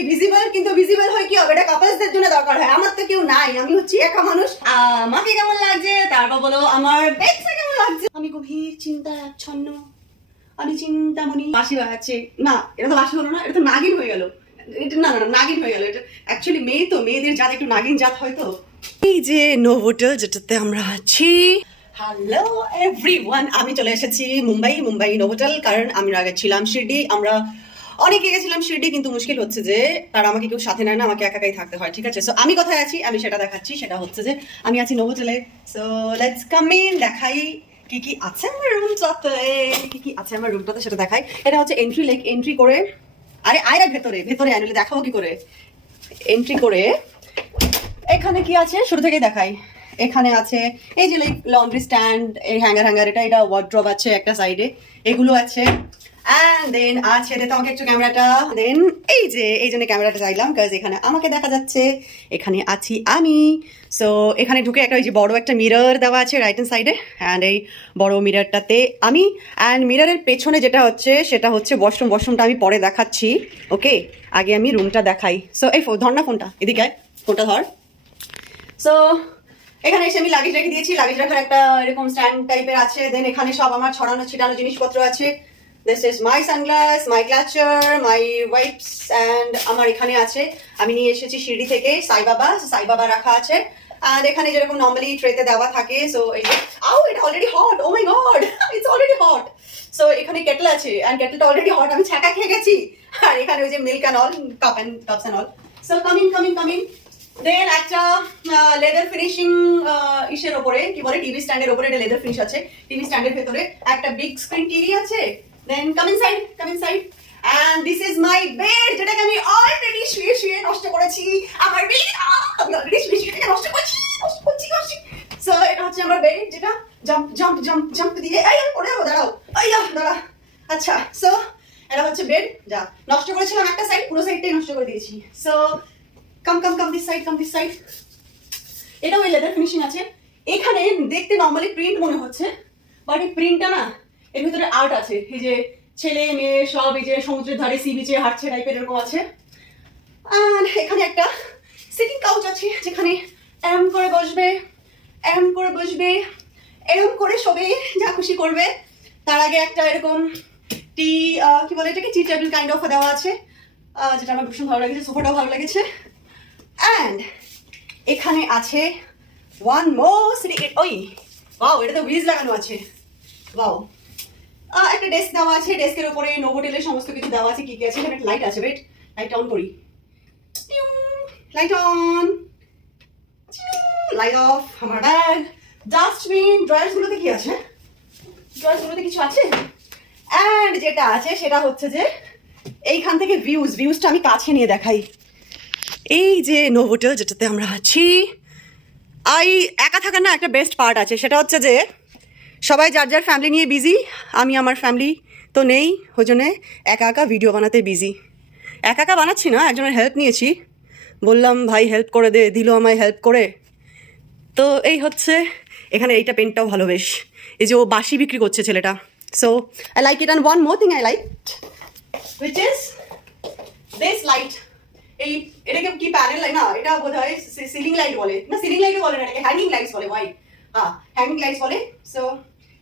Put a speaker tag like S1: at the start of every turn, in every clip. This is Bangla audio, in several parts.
S1: থেকে ভিজিবল কিন্তু ভিজিবল হয় কি হবে? এটা কাপলসদের জন্য দরকার হয়। আমার তো কেউ নাই আমি হচ্ছি একা মানুষ। আমাকে কেমন লাগছে? তারপর বলো আমার বেডটা কেমন লাগছে? আমি গভীর চিন্তা আচ্ছন্ন আমি চিন্তামণি। বাসি বাজাচ্ছে। না এটা তো বাসি হলো না এটা তো নাগিন হয়ে গেল। এটা না না, নাগিন হয়ে গেল। এটা অ্যাকচুয়ালি মেয়ে তো মেয়েদের জাত একটু নাগিন জাত হয় তো। এই যে নোভোটেল যেটাতে আমরা আছি। হ্যালো এভরিওয়ান আমি চলে এসেছি মুম্বাই মুম্বাই নোভোটেল কারণ আমি আগে ছিলাম শিরডি। আমরা অনেকে গেছিলাম শিরডি, কিন্তু মুশকিল হচ্ছে যে তারা আমাকে কেউ সাথে নেয় না, আমাকে একাকাই থাকতে হয়, ঠিক আছে? সো আমি কোথায় আছি? আমি সেটা দেখাচ্ছি, সেটা হচ্ছে যে আমি আছি নোভোটেলে সো লেটস কাম ইন দেখাই কি কি আছে আমার রুম রুমটাতে কি কি আছে আমার রুমটাতে সেটা দেখাই। এটা হচ্ছে এন্ট্রি লেক এন্ট্রি করে, আরে, আয়রা ভেতরে ভেতরে আনলে দেখাবো কি করে? এন্ট্রি করে, এখানে কি আছে? শুরু থেকেই দেখাই। এখানে আছে। এই যে লন্ড্রি স্ট্যান্ড এই হ্যাঙ্গার হ্যাঙ্গার এটা এটা ওয়ার্ড্রপ আছে একটা সাইডে এগুলো আছে। অ্যান্ড দেন আছে, দে, তোমাকে একটু ক্যামেরাটা দেন এই যে, এই জন্য ক্যামেরাটা চাইলাম এখানে আমাকে দেখা যাচ্ছে। এখানে আছি আমি। সো এখানে ঢুকে একটা ওই যে বড় একটা মিরর দেওয়া আছে রাইট সাইডে অ্যান্ড এই বড় মিররটাতে আমি। অ্যান্ড মিররের পেছনে যেটা হচ্ছে, সেটা হচ্ছে ওয়াশরুম ওয়াশরুমটা আমি পরে দেখাচ্ছি ওকে আগে আমি রুমটা দেখাই। সো এই ধর না ফোনটা এদিকে ফোনটা ধর। সো এখানে এসে আমি লাগেজ রেখে দিয়েছি লাগেজ রাখার একটা এরকম স্ট্যান্ড টাইপের আছে দেন এখানে সব আমার ছড়ানো, ছিটানো জিনিসপত্র আছে। This is my sunglass my clutcher my wipes and আমার এখানে আছে। আমি নিয়ে এসেছি শিরডি থেকে, সাই বাবা সাই বাবা রাখা আছে। আর এখানে যেরকম নর্মালি ট্রেতে দেওয়া থাকে সো আউ এটা already hot oh my god it's already hot so এখানে কেটল আছে অ্যান্ড কেটলটা অলরেডি হট আমি ছাকা খেয়ে গেছি। আর এখানে ওই যে milk and all cup and cups and all so coming coming coming then একটা লেদার ফিনিশিং ইসের ওপরে, কি বলে টিভি স্ট্যান্ডের ওপরে একটা লেদার ফিনিশ আছে। টিভি স্ট্যান্ডের ভেতরে একটা বিগ স্ক্রিন টিভি আছে। Then come inside come inside and this is my bed যেটাকে আমি অলরেডি শুয়ে শুয়ে নষ্ট করেছি। আমার বেড আমি অলরেডি শুয়ে শুয়ে নষ্ট করছি নষ্ট করছি করছি। সো এটা হচ্ছে আমার বেড যেটা জাম্প জাম্প জাম্প জাম্প দিয়ে, এই আমি পড়ে যাব দাঁড়াও। আইয়া দাঁড়া আচ্ছা সো এটা হচ্ছে বেড যা, নষ্ট করেছিলাম একটা সাইড পুরো সাইডটাই নষ্ট করে দিয়েছি। So come come come this side come this side এটা ওই লেদার ফিনিশিং আছে। এখানে দেখতে নর্মালি প্রিন্ট মনে হচ্ছে বাট এই প্রিন্টটা না, এর ভিতরে আর্ট আছে। এই যে ছেলে, মেয়ে, সব এই যে সমুদ্রের ধারে সি বিচে হাঁটছে টাইপের এরকম আছে। আর এখানে একটা সিটিং কাউচ আছে, যেখানে এরম করে বসবে এরম করে বসবে এরম করে শোবে যা খুশি করবে। তার আগে একটা এরকম টি কি বলে এটাকে? টি টেবিল কাইন্ড অফ দেওয়া আছে। যেটা আমার ভীষণ ভালো লেগেছে সোফাটাও ভালো লেগেছে। অ্যান্ড এখানে আছে ওয়ান মোস্ট ওই বাও এটা তো উইজ লাগানো আছে। বাও একটা ডেস্ক দেওয়া আছে। ডেস্কের উপরে নোভোটেলের সমস্ত কিছু দেওয়া আছে। কি কি আছে? এখানে লাইট আছে ওয়েট লাইট অন করি। লাইট অন লাইট অফ আমার ডাস্টবিন ড্রয়ার্সগুলোতে কি আছে? ড্রয়ার্সগুলোতে কিছু আছে? অ্যান্ড যেটা আছে, সেটা হচ্ছে যে, এইখান থেকে ভিউজ ভিউজটা আমি কাছে নিয়ে দেখাই। এই যে নোভোটেল যেটাতে আমরা আছি আই একা থাকার না একটা বেস্ট পার্ট আছে। সেটা হচ্ছে যে, সবাই যার যার ফ্যামিলি নিয়ে বিজি আমি আমার ফ্যামিলি তো নেই, ওই জন্যে একা একা ভিডিও বানাতে বিজি একা একা বানাচ্ছি না, একজনের হেল্প নিয়েছি। বললাম, ভাই হেল্প করে দে, দিল আমায় হেল্প করে। তো এই হচ্ছে, এখানে এইটা পেনটাও ভালো বেশ। এই যে ও বাসি বিক্রি করছে ছেলেটা। So I like it and one more thing I like which is this light এই, এটাকে কি প্যানেল লাইট না, এটা বোধ হয় সিলিং লাইট বলে। না সিলিং লাইটও বলে না, এটাকে হ্যাঙ্গিং লাইটস বলে হোয়াইট হ্যাঁ হ্যাঙ্গিং লাইটস বলে। সো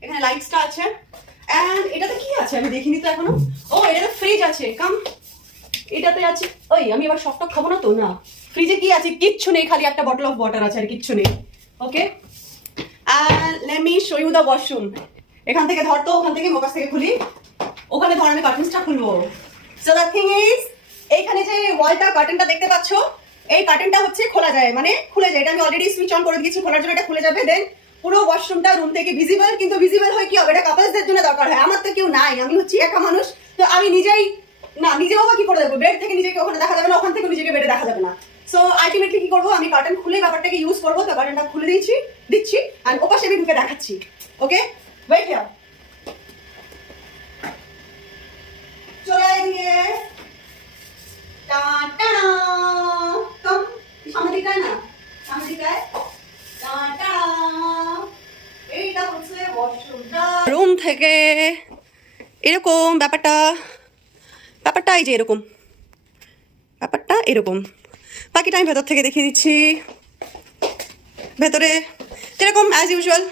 S1: এখানে লাইটসটা আছে। অ্যান্ড এটাতে কি আছে? আমি দেখিনি তো এখনও। ও, এটাতে ফ্রিজ আছে। কাম এটাতে আছে। ওই, আমি এবার সবটা খাব না তো? না। ফ্রিজে কি আছে? কিচ্ছু নেই, খালি একটা বটল অফ ওয়াটার আছে আর কিচ্ছু নেই। Okay let me show you washroom এখান থেকে ধর তো, ওখান থেকে মোকাস থেকে খুলি। ওখানে ধর, আমি কার্টেন্সটা খুলবো। সো দ্য থিং ইজ এইখানে যে ওয়ালটা কার্টেনটা দেখতে পাচ্ছ, এই কার্টেনটা হচ্ছে খোলা যায় মানে খুলে যায়। এটা আমি অলরেডি সুইচ অন করে দিয়েছি, খোলার জন্য এটা খুলে যাবে। দেন পুরো ওয়াশরুমটা রুম থেকে ভিজিবল কিন্তু ভিজিবল হয় কি হবে? এটা কাপলসদের জন্য দরকার হয়। আমার তো কেউ নাই, আমি হচ্ছি একা মানুষ। তো আমি নিজেই, না, নিজে বাবা কি করে দেবো বেড থেকে নিজেকে ওখানে দেখা যাবে না, ওখান থেকে নিজেকে বেডে দেখা যাবে না। সো আলটিমেটলি কি করব? আমি কার্টেন খুলে ব্যাপারটাকে ইউজ করব। তো কার্টেনটা খুলে দিচ্ছি দিচ্ছি আর ওপাশে আমি ঢুকে দেখাচ্ছি। ওকে ওয়েট হিয়ার চলে আয় এদিকে টা টা কম সামনে দিকে আয় না সামনে দিকে আয় টা টা এইটা হচ্ছে ওয়াশরুমটা রুম থেকে এরকম, ব্যাপারটা ব্যাপারটা এই যে এরকম। ব্যাপারটা এরকম। বাকিটা আমি ভেতর থেকে দেখিয়ে দিচ্ছি। ভেতরে, যেরকম অ্যাজ ইউজুয়াল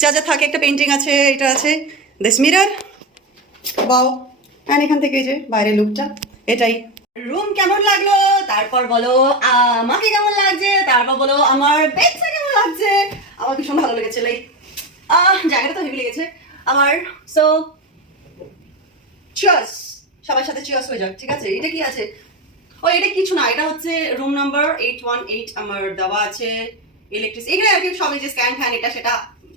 S1: যা যা থাকে, একটা পেন্টিং আছে, এটা আছে দিস মিরার বাও অ্যান্ড এখান থেকে যে বাইরের লুকটা এটাই। রুম কেমন লাগল? তারপর বলো, আমাকে কেমন লাগছে? তারপর বলো, আমার বেডটা কেমন লাগছে? আমার ভীষণ ভালো লেগেছে লাইক জায়গাটা তো হেভি লেগেছে। আমার সো চিয়ার্স সবার সাথে চিয়ার্স হয়ে যাক, ঠিক আছে? এটা কি আছে? ও, এটা কিছু না, এটা হচ্ছে room number eight one eight আমার দেওয়া আছে ইলেকট্রিক এখানে আর কি সব এই যে স্ক্যান ফ্যান এটা সেটা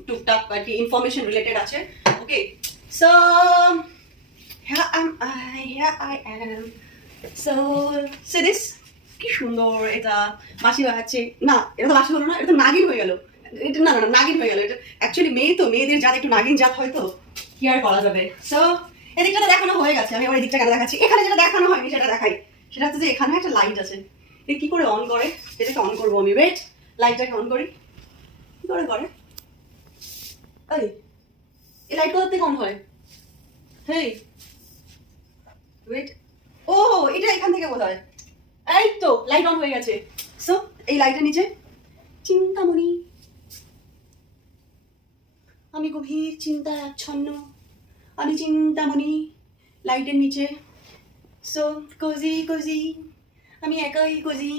S1: টুকটাক আর কি ইনফরমেশন রিলেটেড আছে okay so here I am. So so কি সুন্দর, এটা বাসি বাজাচ্ছে। না, এটা তো বাসি হলো না, এটা তো নাগিন হয়ে গেল। এটা না না নাগিন হয়ে গেল। এটা অ্যাকচুয়ালি মেয়ে তো, মেয়েদের জাত একটু নাগিন জাত হয় তো। কি আর করা যাবে? সো এদিকটা তো দেখানো হয়ে গেছে, আমি আবার এদিকটা কেন দেখাচ্ছি? এখানে যেটা দেখানো হয়নি, সেটা দেখাই। সেটা হচ্ছে যে এখানে একটা লাইট আছে। এটা কি করে অন করে? এটাকে অন করব আমি। ওয়েট লাইটটাকে অন করি। কি করে করে? এই এই লাইট কোথা থেকে অন হয়? হেই ওয়েট ও, এটা এখান থেকে বোধ হয়। এই তো লাইট অন হয়ে গেছে। সো এই লাইটের নিচে, চিন্তামণি। আমি গভীর চিন্তায় আচ্ছন্ন আমি চিন্তামণি লাইটের নিচে সো কোজি কোজি আমি একাই কোজি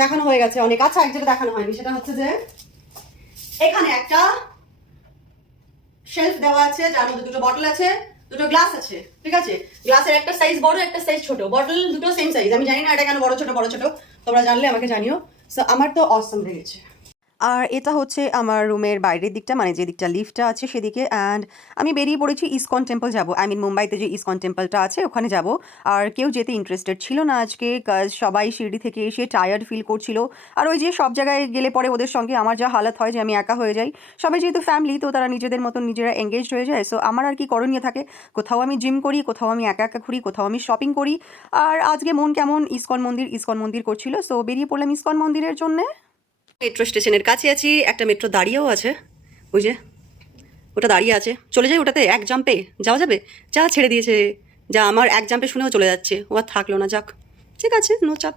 S1: দেখানো হয়ে গেছে, অনেক আচ্ছা এক যেটা দেখানো হয়নি, সেটা হচ্ছে যে এখানে একটা শেলফ দেওয়া আছে, যার মধ্যে দুটো বটল আছে, দুটো গ্লাস আছে, ঠিক আছে? গ্লাসের একটা সাইজ বড়, একটা সাইজ ছোট। বটল দুটো সেম সাইজ আমি জানি না এটা কেন বড় ছোট বড় ছোট, তোমরা জানলে, আমাকে জানিও। সো আমার তো অসম লেগেছে।
S2: আর এটা হচ্ছে আমার রুমের বাইরের দিকটা মানে যে দিকটা লিফটটা আছে সেদিকে। অ্যান্ড আমি বেরিয়ে পড়েছি ইসকন টেম্পল যাব। আই মিন মুম্বাইতে যে ইসকন টেম্পলটা আছে, ওখানে যাব। আর কেউ যেতে ইন্টারেস্টেড ছিল না আজকে কাজ সবাই সিঁড়ি থেকে এসে টায়ার্ড ফিল করছিল। আর ওই যে সব জায়গায় গেলে পরে ওদের সঙ্গে আমার যা হালাত হয় যে আমি একা হয়ে যাই। সবাই যেহেতু ফ্যামিলি তো তারা নিজেদের মতন নিজেরা এঙ্গেজড হয়ে যায়। সো আমার আর কি করণীয় থাকে। কোথাও আমি জিম করি, কোথাও আমি একা একা ঘুরি, কোথাও আমি শপিং করি। আর আজকে মন কেমন? ইসকন মন্দির ইসকন মন্দির করছিল। সো বেরিয়ে পড়লাম ইসকন মন্দিরের জন্যে।
S1: মেট্রো স্টেশনের কাছে আছি, একটা মেট্রো দাঁড়িয়েও আছে। ওই যে, ওটা দাঁড়িয়ে আছে। চলে যাই ওটাতে, এক জাম্পে যাওয়া যাবে? যা ছেড়ে দিয়েছে। যা আমার এক জাম্পে শুনেও চলে যাচ্ছে। ও থাকল না, যাক। ঠিক আছে নো চাপ।